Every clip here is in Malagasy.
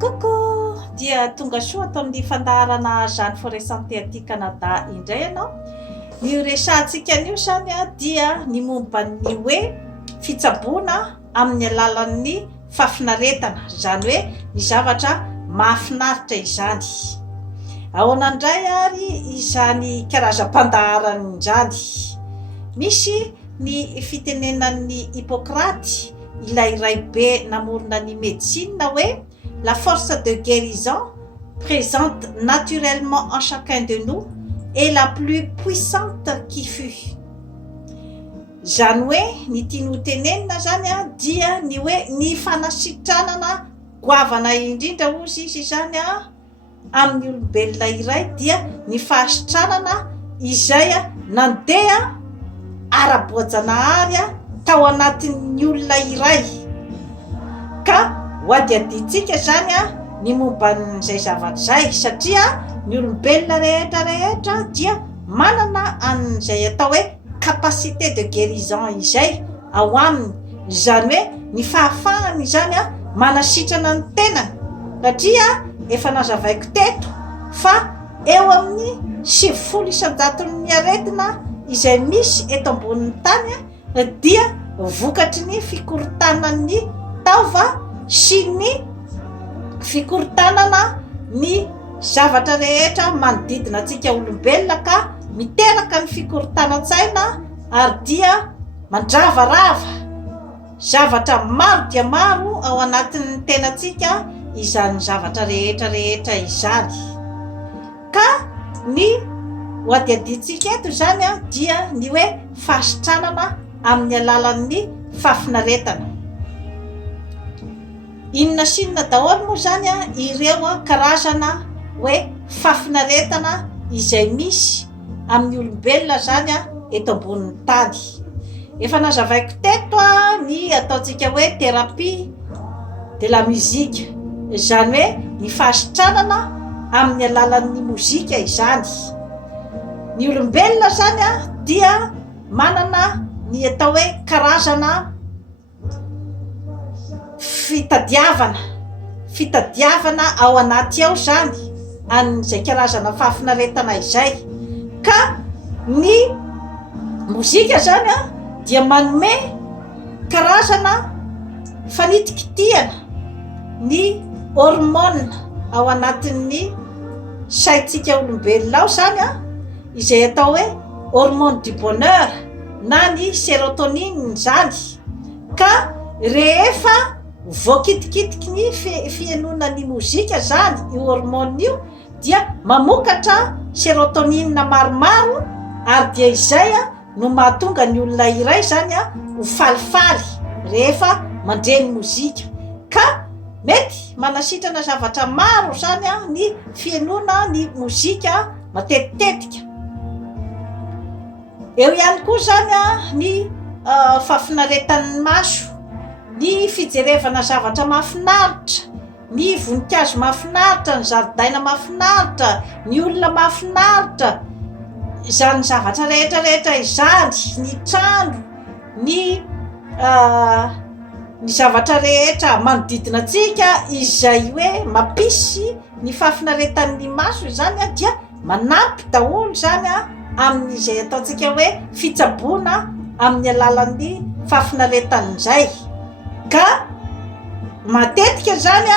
Coucou, dia tonga soa atao amin'ny fandaharana Jeanne Forêt Santé aty Canada indray ianao. Ny resahantsika anio zany dia ny momba ny hoe fitsaboana amin'ny alalan'ny fahafinaretana, izany hoe ny zavatra mahafinaritra izany. Ahoana indray ary izany karazam-pandaharana izany. Misy ny fitenenan'ny Hippocrate, ilay iray be namorona ny médecine hoe la force de guérison présente naturellement en chacun de nous est la plus puissante qui fut. Izany hoe ny tiany ho tenenina zany dia ny hoe ny fanasitranana goavana indrindra ozy izy zany amin'ny olombelona iray dia ny fahasitranana izay nandeha ara-boajanahary tao anatin'ny olona iray, ka hoady aditsika zany ny momban'izay zavatra zay, satria ny olombelona rehetra dia manana an'izay atao hoe capacité de guérison izay ao aminy, izany hoe ny fahafahany zany manasitrana ny tenany, satria efa nazavaiko teto fa eo amin'ny 700,000 aretina izay misy eto ambonin'ny tany dia vokatry ny fikorontanan'ny taova sy ny fikorontanana ny zavatra rehetra manodidina antsika olombelona, ka miteraka ny fikorontanan-tsaina ary dia mandravarava zavatra maro dia maro ao anatin'ny tenantsika izany zavatra rehetra izany. Ka ny hoady aditsika eto zany dia ny hoe fahasitranana amin'ny alalan'ny fahafinaretana. Inona sinona daholo moa zany ireo karazana hoe fahafinaretana izay misy amin'ny olombelona zany eto ambonin'ny tany. Efa nazavaiko teto ny ataontsika hoe thérapie de la musique, izany hoe ny fahasitranana amin'ny alalan'ny mozika izany. Ny olombelona zany dia manana ny atao hoe karazana fitadiavana ao anaty ao zany an'izay karazana fahafinaretana izay, ka ny mozika zany dia manome karazana fanitikitiana ny hormone ao anatin'ny saitsika olombelona ao zany izay atao hoe hormone du bonheur na ny sérotonine zany, ka rehefa voakitikitiky ny fihainona ny mozika zany io hormone io dia mamokatra sérotonine maromaro, ary dia izay no mahatonga ny olona iray zany ho falifaly rehefa mandreny mozika, ka mety manasitrana zavatra maro zany ny fihainona ny mozika matetitetika. Eo ihany koa zany ny fahafinaretan'ny maso, ny fijerevana zavatra mahafinaritra, ny voninkazo mahafinaritra, ny zaridaina mahafinaritra, ny olona mahafinaritra, izany zavatra rehetra izany, ny trano, ny zavatra rehetra manodidina antsika izay hoe mampisy ny fahafinaretan'ny maso zany dia manampy daholo zany amin'izay ataontsika hoe fitsaboana amin'ny alalan'ny fahafinaretan'izay. Ka matetika zany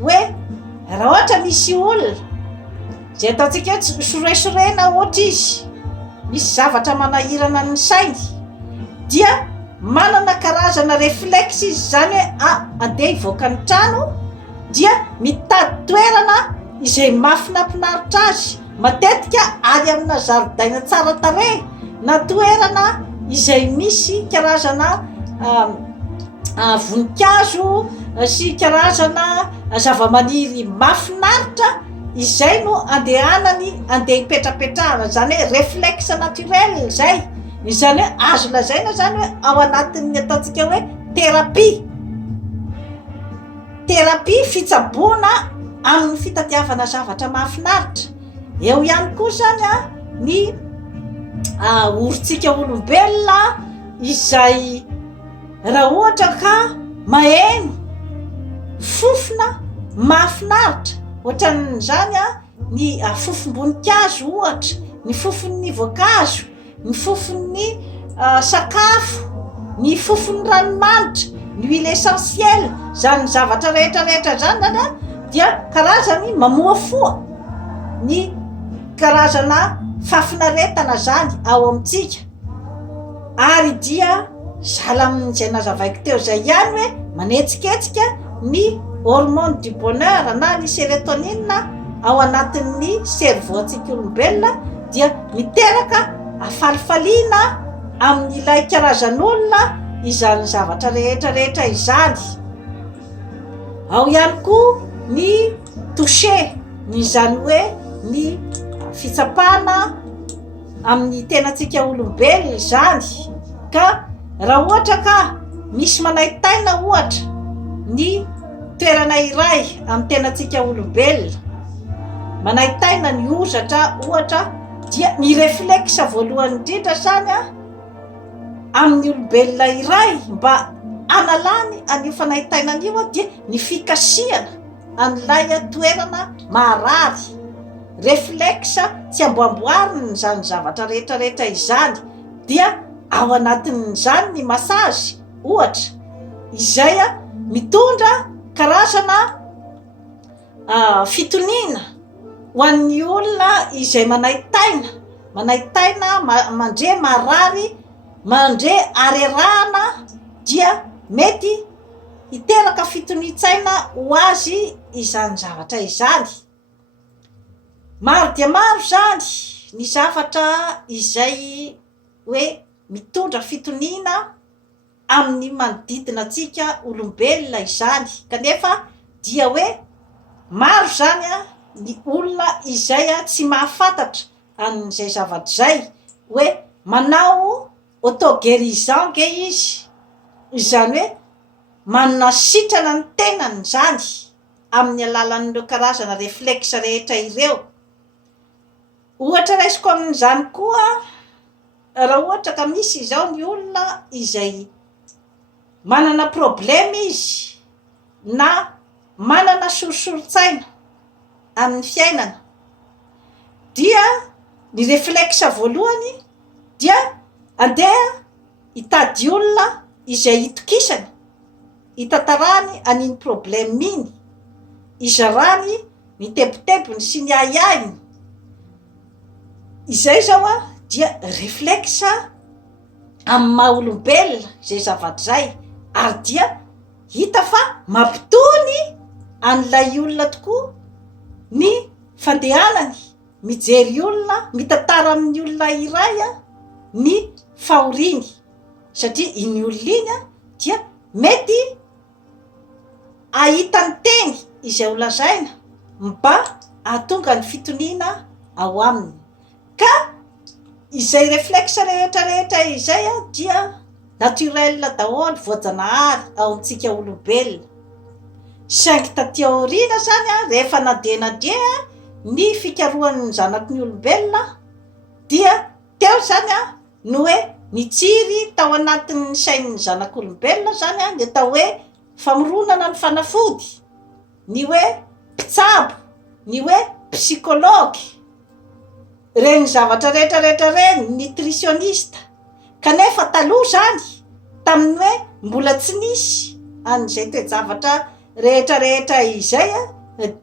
hoe raha ohatra misy olona zay ataontsika hoe soresorena ohatra izy, misy zavatra manahirana ny sainy, dia manana karazana réflexe izy zany hoe andeha hivoaka ny trano, dia mitady toerana izay mahafinafinaritra azy, matetika any amina zaridaina tsara tarehy na toerana izay misy karazana voninkazo sy karazana zavamaniry mahafinaritra, izay no andehanany andeha hipetrapetrahana, zany hoe réflexe naturel zay, izany hoe azo lazaina zany hoe ao anatin'ny ataontsika hoe thérapie fitsaboana amin'ny fitadiavana zavatra mahafinaritra. Eo ihany koa zany ny orontsika olombelona izay raha ohatra ka maheno fofona mahafinaritra ohatran'izany ny fofom-boninkazo ohatra, ny fofon'ny voankazo, ny fofon'ny sakafo, ny fofon'ny ranomanitra, ny huile essentielle, zany zavatra rehetrarehetra zany dia karazany mamoa foa, ny karazana fafinaretana zany ao amintsika. Ary dia zala amin'izay nazavaiko teo zay ihany hoe manetsiketsika ny hormone du bonheur na ny sérotonine ao anatin'ny cerveau-ntsika olombelona, dia miteraka afalifaliana amin'ilay karazan'olona izany zavatra rehetrarehetra izany. Ao ihany koa ny toucher, ny zany hoe ny fitsapana amin'ny tenantsika olombelona izany. Ka raha ohatra ka misy manaitaina ohatra ny toerana iray amin'ny tenantsika olombelona, manaitaina ny ozatra ohatra, dia ny réflexe voalohany indrindra zany amin'ny olombelona iray mba analany an'io fanaitaina an'io dia ny fikasiana an'ilay toerana marary. Réflexe tsy amboamboariny zany zavatra rehetrarehetra izany, dia ao anatin'izany ny massage ohatra, izay mitondra karazana fitoniana ho an'ny olona izay manaitaina mandre marary, mandre arerahana, dia mety hiteraka fitoni-tsaina ho azy izany zavatra izany. Maro dia maro zany ny zavatra izay hoe mitondra fitoniana amin'ny manodidina antsika olombelona izany, kanefa dia hoe maro zany ny olona izay tsy mahafantatra an'izay zavatra zay, hoe manao auto-guérissant ge izy, izany hoe manana sitrana ny tenany zany amin'ny alalan'ireo karazana réflexe rehetra ireo. Ohatra raisiko amin'izany koa, raha ohatra ka misy izao ny olona izay manana problème izy na manana sorosoron-tsaina amin'ny fiainana, dia ny réflexe voalohany dia andeha hitady olona izay hitokisany, hitantarany an'iny problème iny, izarany ny tebotebony sy ny aiainy. Izay zao dia réflexe amin'ny maha olombelona zay zavatra zay, ary dia hita fa mampitony an'ilay olona tokoa ny fandehanany, mijery olona, mitantara amin'ny olona iray ny fahoriany, satria iny olona iny dia mety ahitany teny izay ho lazaina mba ahatonga ny fitoniana ao aminy. Ka izay réflexe rehetrarehetra izay dia naturel daholo, voajanahary ao amintsika olombelona. Saingy taty aoriana zany rehefa nadenadre ny fikarohan'ny zanaky ny olombelona, dia teo zany no hoe nitsiry tao anatin'ny sain'ny zanak'olombelona zany ny atao hoe famoronana ny fanafody, ny hoe mpitsabo, ny hoe psychologue, reny zavatra rehetrarehetra reny, nutritionniste. Kanefa taloha zany tamin'ny hoe mbola tsy nisy an'izay toe-javatra rehetrarehetra izay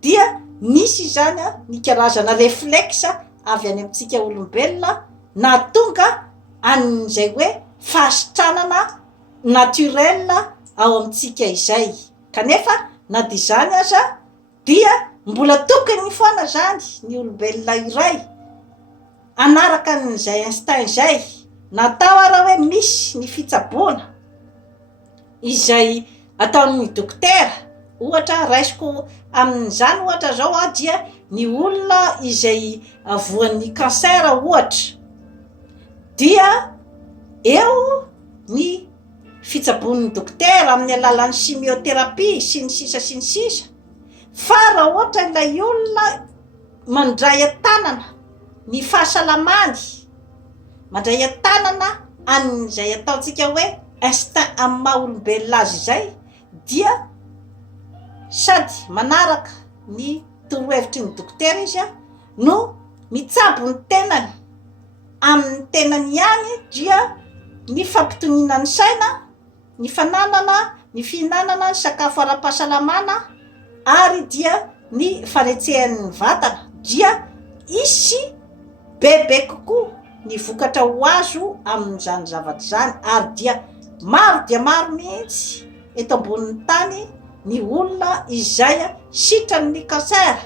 dia nisy zany ny karazana réflexe avy any amintsika olombelona na tonga an'izay hoe fahasitranana naturel ao amintsika izay. Kanefa na dia zany aza dia mbola tokony foana zany ny olombelona iray anaraka n'izay instinct zay, natao ara hoe misy ny fitsaboana izay ataon'ny dokotera. Ohatra raisiko amin'izany ohatra zao dia ny olona izay voan'ny cancer ohatra, dia eo ny fitsaboan'ny dokotera amin'ny alalan'ny chimiothérapie sy ny sisa sy ny sisa. Fa raha ohatra ilay olona mandray an-tanana ny fahasalamany, mandray an-tanana an'izay ataontsika hoe instinct amin'ny maha olombelona azy izay, dia sady manaraka ny torohevitry ny dokotera izy a no mitsabo ny tenany amin'ny tenany ihany dia ny fampitonina ny saina, ny fananana, ny fihinanana ny sakafo ara-pahasalamana ary dia ny faretsehan'ny vatana dia isy bebe kokoa ny vokatra ho azo amin'izany zavatra zany ary dia maro mihitsy eto ambonin'ny tany ny olona izay sitran'ny kansera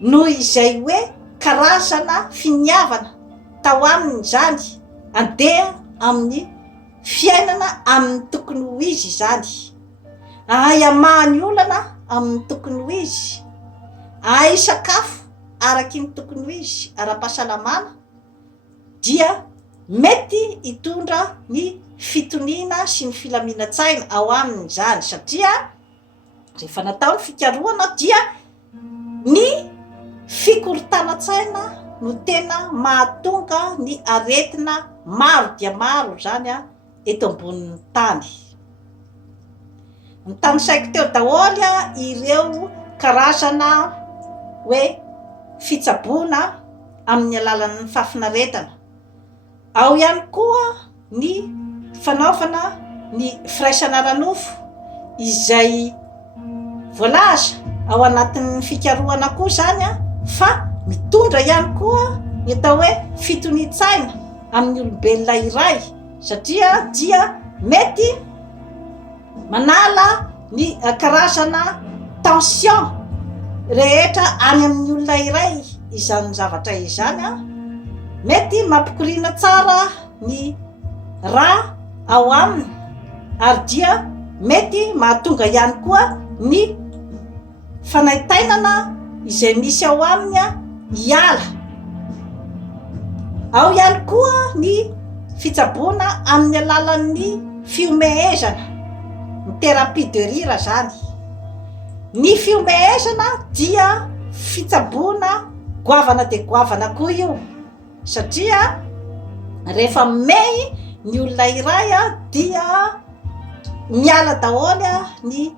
noho izay hoe karazana finiavana tao aminy zany andeha amin'ny fiainana amin'ny tokony ho izy zany, ayamahany olana amin'ny tokony ho izy, ay sakafo araky ny tokony ho izy ara-pahasalamana dia mety hitondra ny fitoniana sy ny filaminantsaina ao aminy zany satria rehefa natao ny fikarohana dia ny fikorontanantsaina no tena mahatonga ny aretina maro dia maro zany eto ambonin'ny tany. Ny tany saiko teo daholo ireo karazana hoe fitsaboana amin'ny alalan'ny fafinaretana, ao ihany koa ny fanaovana ny firaisana ranofo izay voalaza ao anatin'ny fikarohana koa zany fa mitondra ihany koa ny atao hoe fitonian-tsaina amin'ny olombelona iray satria dia mety manala ny karazana tension rehetra any amin'ny olona iray izany zavatra izany mety mampikoriana tsara ny ra ao aminy ary dia mety mahatonga ihany koa ny fanaitainana izay misy ao aminy hiala. Ao ihany koa ny fitsaboana amin'ny alalan'ny fiomehezana, ny thérapie de rire zany. Ny fiomehezana dia fitsaboana goavana de goavana koa io satria rehefa mey ny olona iray dia miala daholo ny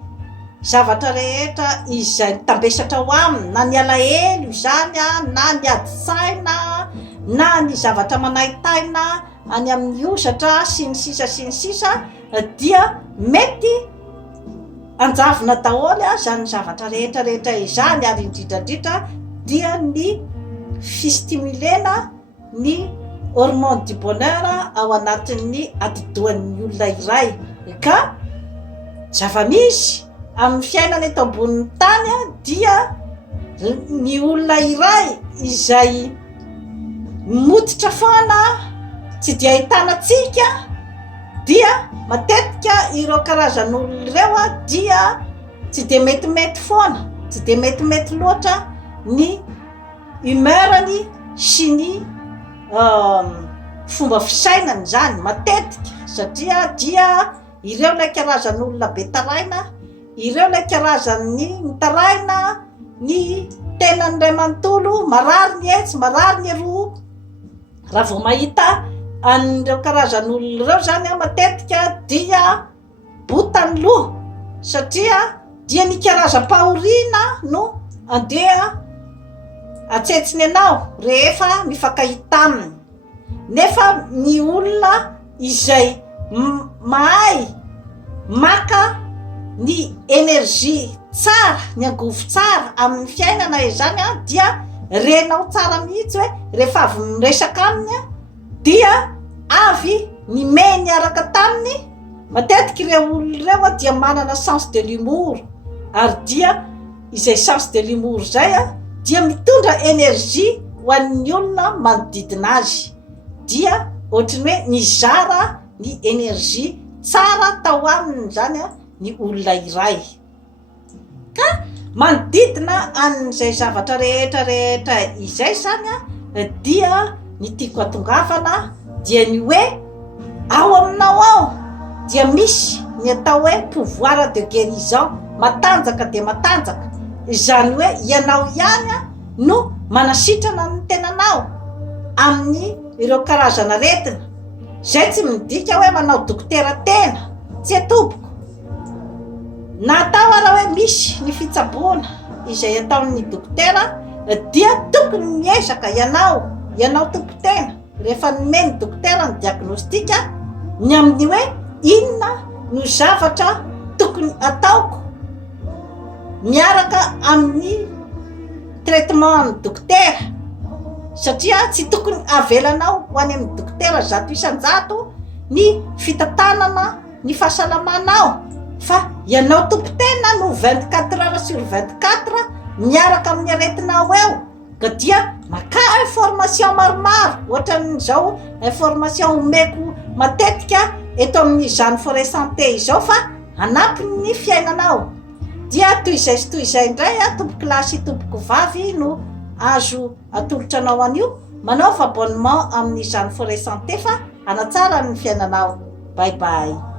zavatra rehetra izay tambesatra ao aminy, na ny alahelo izany na ny adi-saina na ny zavatra manaitaina any amin'ny osatra sy ny sisa dia mety anjavona daholo zany zavatra rehetrarehetra izany ary indrindrandrindra dia ny fistimulena ny hormone du bonheur ao anatin'ny atidohan'ny olona iray ka zava-misy amin'ny fiainana eto ambonin'ny tany dia ny olona iray izay mototra foana tsy dia ahitanatsika dia matetika ireo karazan'olona ireo dia tsy de metimety foana, tsy de metimety loatra ny humeurany sy ny fomba fisainany zany matetika satria dia ireo ilay karazan'olona be taraina, ireo ilay karazan'ny mitaraina ny tenany ray manontolo marary ny etsy marary ny roa raha vao mahita an'ireo karazan'olona ireo zany matetika dia botany loha satria dia ny karazam-pahoriana no andeha atsetsiny anao rehefa mifankahita aminy. Nefa ny olona izay mahay maka ny energie tsara, ny angovo tsara amin'ny fiainana izany dia renao tsara mihitsy hoe rehefa avy miresaka aminy dia avy ny meny araka taminy. Matetika ireo olona ireo dia manana sens de l'humour ary dia izay sens de l'humour zay dia mitondra energie ho an'ny olona manodidina azy, dia ohatrany hoe nizara ny energie tsara tao aminy zany ny olona iray ka manodidina an'izay zavatra rehetrarehetra izay zany dia ny tiako atongavana dia ny hoe ao aminao ao dia misy ny atao hoe pouvoir de guérison matanjaka de matanjaka, izany hoe ianao ihany no manasitrana ny tenanao amin'ny ireo karazana retina zay tsy midika hoe manao dokotera tena, tsy atomboko natao raha hoe misy ny fitsaboana izay ataon'ny dokotera dia tokony miezaka ianao tompotena rehefa nomeny dokotera ny diagnostika ny amin'ny hoe inona no zavatra tokony ataoko miaraka amin'ny traitement ny dokotera satria tsy tokony avelanao ho any amin'ny dokotera zato isan-jato ny fitantanana ny fahasalamanao fa ianao tompotena no 24 heures sur 24 miaraka amin'ny aretinao eo ka dia maka information maromaro ohatran'izao information omeko matetika eto amin'ny Jeanne Forêt Santé izao fa hanampy ny fiainanao dia toy izay indray tompo kilasy tompoko vavy no azo atolotra anao anio manao abonnement amin'ny Jeanne Forêt Santé fa hanatsara ny fiainanao. Bye bye.